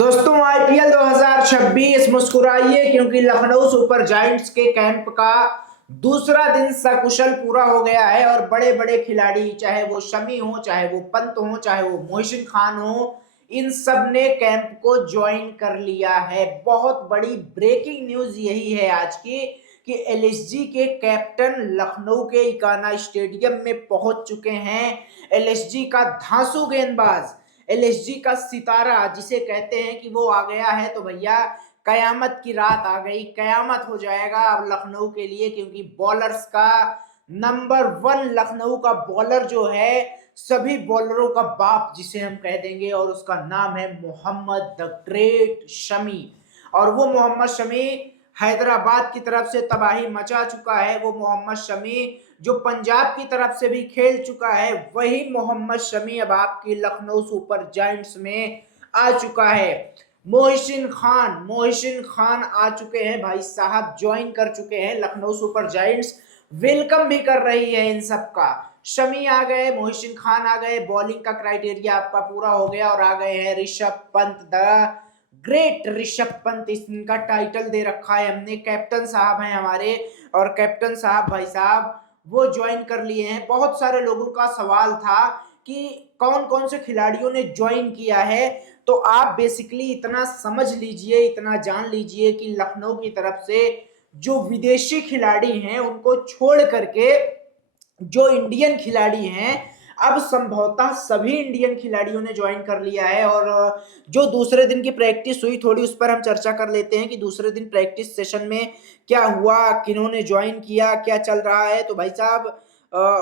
दोस्तों आईपीएल 2026 मुस्कुराइए क्योंकि Lucknow super giants के कैंप का दूसरा दिन सकुशल पूरा हो गया है और बड़े बड़े खिलाड़ी चाहे वो शमी हो, चाहे वो पंत हो, चाहे वो मोहसिन खान हो, इन सब ने कैंप को ज्वाइन कर लिया है। बहुत बड़ी ब्रेकिंग न्यूज यही है आज की कि एलएसजी के कैप्टन लखनऊ के इकाना स्टेडियम में पहुंच चुके हैं। एलएसजी का धांसू गेंदबाज, एलएसजी का सितारा जिसे कहते हैं कि वो आ गया है तो भैया कयामत की रात आ गई, कयामत हो जाएगा अब लखनऊ के लिए, क्योंकि बॉलर्स का नंबर वन लखनऊ का बॉलर जो है सभी बॉलरों का बाप जिसे हम कह देंगे, और उसका नाम है मोहम्मद द ग्रेट शमी। और वो मोहम्मद शमी हैदराबाद की तरफ से तबाही मचा चुका है। वो मोहम्मद शमी जो पंजाब की तरफ से भी खेल चुका है, वही मोहम्मद शमी अब आपकी लखनऊ सुपर जायंट्स में आ चुका है। मोहसिन खान आ चुके हैं भाई साहब, ज्वाइन कर चुके हैं लखनऊ सुपर जायंट्स। वेलकम भी कर रही है इन सब का। शमी आ गए, मोहसिन खान आ गए, बॉलिंग का क्राइटेरिया आपका पूरा हो गया और आ गए हैं ऋषभ पंत, द ग्रेट ऋषभ पंत इनका टाइटल दे रखा है हमने। कैप्टन साहब हैं हमारे, और कैप्टन साहब भाई साहब वो ज्वाइन कर लिए हैं। बहुत सारे लोगों का सवाल था कि कौन कौन से खिलाड़ियों ने ज्वाइन किया है, तो आप बेसिकली इतना समझ लीजिए, इतना जान लीजिए कि लखनऊ की तरफ से जो विदेशी खिलाड़ी हैं उनको छोड़ करके जो इंडियन खिलाड़ी हैं, अब संभवतः सभी इंडियन खिलाड़ियों ने ज्वाइन कर लिया है। और जो दूसरे दिन की प्रैक्टिस हुई, थोड़ी उस पर हम चर्चा कर लेते हैं कि दूसरे दिन प्रैक्टिस सेशन में क्या हुआ, किन्होंने ज्वाइन किया, क्या चल रहा है। तो भाई साहब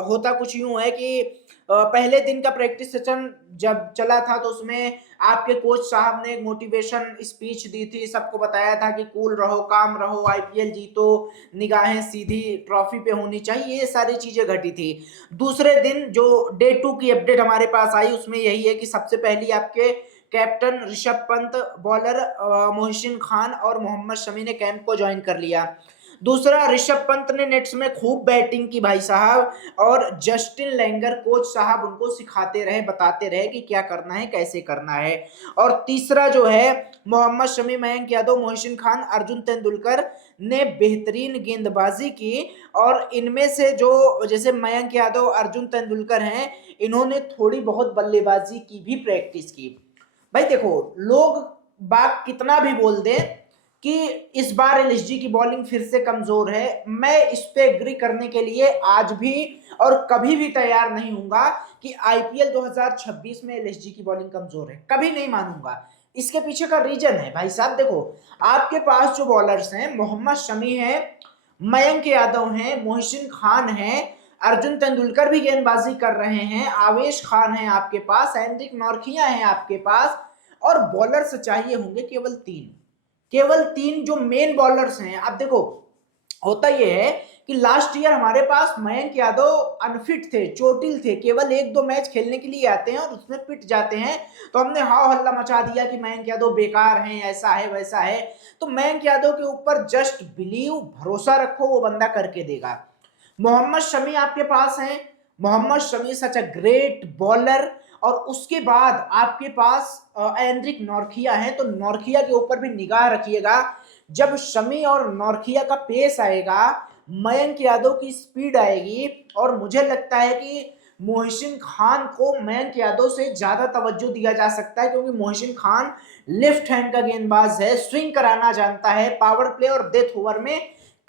होता कुछ यूं है कि पहले दिन का प्रैक्टिस सेशन जब चला था तो उसमें आपके कोच साहब ने एक मोटिवेशन स्पीच दी थी, सबको बताया था कि कूल रहो, काम रहो, आईपीएल जीतो, निगाहें सीधी ट्रॉफी पे होनी चाहिए, ये सारी चीजें घटी थी। दूसरे दिन जो डे 2 की अपडेट हमारे पास आई उसमें यही है कि सबसे पहली आपके कैप्टन ऋषभ पंत, बॉलर मोहसिन खान और मोहम्मद शमी ने कैंप को ज्वाइन कर लिया। दूसरा, ऋषभ पंत ने नेट्स में खूब बैटिंग की भाई साहब, और जस्टिन लैंगर कोच साहब उनको सिखाते रहे, बताते रहे कि क्या करना है, कैसे करना है। और तीसरा जो है मोहम्मद शमी, मयंक यादव, मोहसिन खान, अर्जुन तेंदुलकर ने बेहतरीन गेंदबाजी की। और इनमें से जो जैसे मयंक यादव, अर्जुन तेंदुलकर हैं, इन्होंने थोड़ी बहुत बल्लेबाजी की भी प्रैक्टिस की। भाई देखो, लोग बात कितना भी बोल दें कि इस बार एलएसजी की बॉलिंग फिर से कमजोर है, मैं इस पे एग्री करने के लिए आज भी और कभी भी तैयार नहीं हूंगा कि आईपीएल 2026 में एलएसजी की बॉलिंग कमजोर है, कभी नहीं मानूंगा। इसके पीछे का रीजन है भाई साहब, देखो आपके पास जो बॉलर्स हैं, मोहम्मद शमी है, मयंक यादव हैं, मोहसिन खान है, अर्जुन तेंदुलकर भी गेंदबाजी कर रहे हैं, आवेश खान है आपके पास, हेनरिक नॉर्किया है आपके पास, और बॉलर्स चाहिए होंगे केवल तीन। केवल तीन जो मेन बॉलर्स हैं। अब देखो होता यह है कि लास्ट ईयर हमारे पास मयंक यादव अनफिट थे, चोटिल थे, केवल एक दो मैच खेलने के लिए आते हैं और उसमें पिट जाते हैं, तो हमने हाव हल्ला मचा दिया कि मयंक यादव बेकार हैं, ऐसा है वैसा है। तो मयंक यादव के ऊपर जस्ट बिलीव, भरोसा रखो, वो बंदा करके देगा। मोहम्मद शमी आपके पास हैं, मोहम्मद शमी सच अ ग्रेट बॉलर। और उसके बाद आपके पास एंड्रिक नॉर्किया है, तो नॉर्किया के ऊपर भी निगाह रखिएगा। जब शमी और नॉर्किया का पेस आएगा, मयंक यादव की स्पीड आएगी, और मुझे लगता है कि मोहसिन खान को मयंक यादव से ज्यादा तवज्जो दिया जा सकता है, क्योंकि मोहसिन खान लेफ्ट हैंड का गेंदबाज है, स्विंग कराना जानता है, पावर प्ले और डेथ ओवर में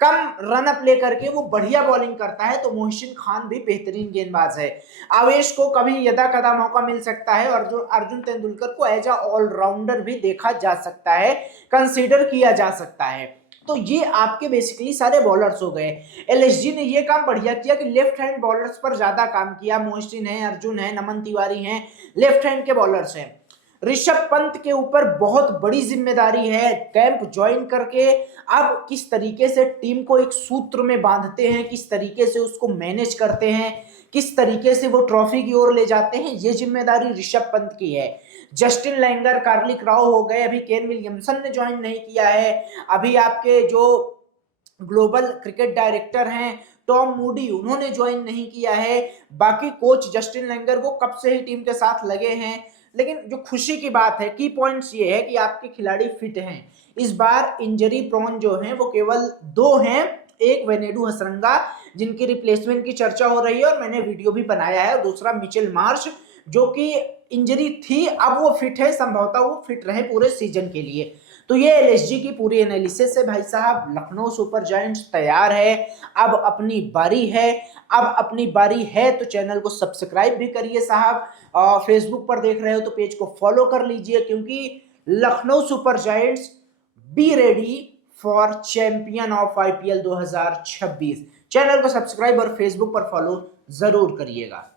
कम रन अप लेकर के वो बढ़िया बॉलिंग करता है। तो मोहसिन खान भी बेहतरीन गेंदबाज है। आवेश को कभी यदा कदा मौका मिल सकता है, और जो अर्जुन तेंदुलकर को एज अ ऑलराउंडर भी देखा जा सकता है, कंसीडर किया जा सकता है। तो ये आपके बेसिकली सारे बॉलर्स हो गए। एलएसजी ने ये काम बढ़िया किया कि लेफ्ट हैंड बॉलर्स पर ज्यादा काम किया। मोहसिन है, अर्जुन है, नमन तिवारी हैं, लेफ्ट हैंड के बॉलर्स हैं। ऋषभ पंत के ऊपर बहुत बड़ी जिम्मेदारी है, कैंप ज्वाइन करके अब किस तरीके से टीम को एक सूत्र में बांधते हैं, किस तरीके से उसको मैनेज करते हैं, किस तरीके से वो ट्रॉफी की ओर ले जाते हैं, ये जिम्मेदारी ऋषभ पंत की है। जस्टिन लैंगर, कार्लिक राव हो गए, अभी केन विलियमसन ने ज्वाइन नहीं किया है, अभी आपके जो ग्लोबल क्रिकेट डायरेक्टर हैं टॉम मूडी, उन्होंने ज्वाइन नहीं किया है। बाकी कोच जस्टिन लैंगर को कब से ही टीम के साथ लगे हैं, लेकिन जो खुशी की बात है, की पॉइंट्स ये है कि आपके खिलाड़ी फिट हैं। इस बार इंजरी प्रोन जो हैं वो केवल दो हैं, एक वेनेडू हसरंगा जिनकी रिप्लेसमेंट की चर्चा हो रही है और मैंने वीडियो भी बनाया है, और दूसरा मिचेल मार्श जो कि इंजरी थी, अब वो फिट है, संभवतः वो फिट रहे पूरे सीजन के लिए। तो ये एलएसजी की पूरी एनालिसिस है भाई साहब। लखनऊ सुपर जायंट्स तैयार है, अब अपनी बारी है। अब अपनी बारी है तो चैनल को सब्सक्राइब भी करिए साहब, फेसबुक पर देख रहे हो तो पेज को फॉलो कर लीजिए, क्योंकि Lucknow super giants be ready for champion of IPL 2026। Channel को सब्सक्राइब और फेसबुक पर फॉलो जरूर करिएगा।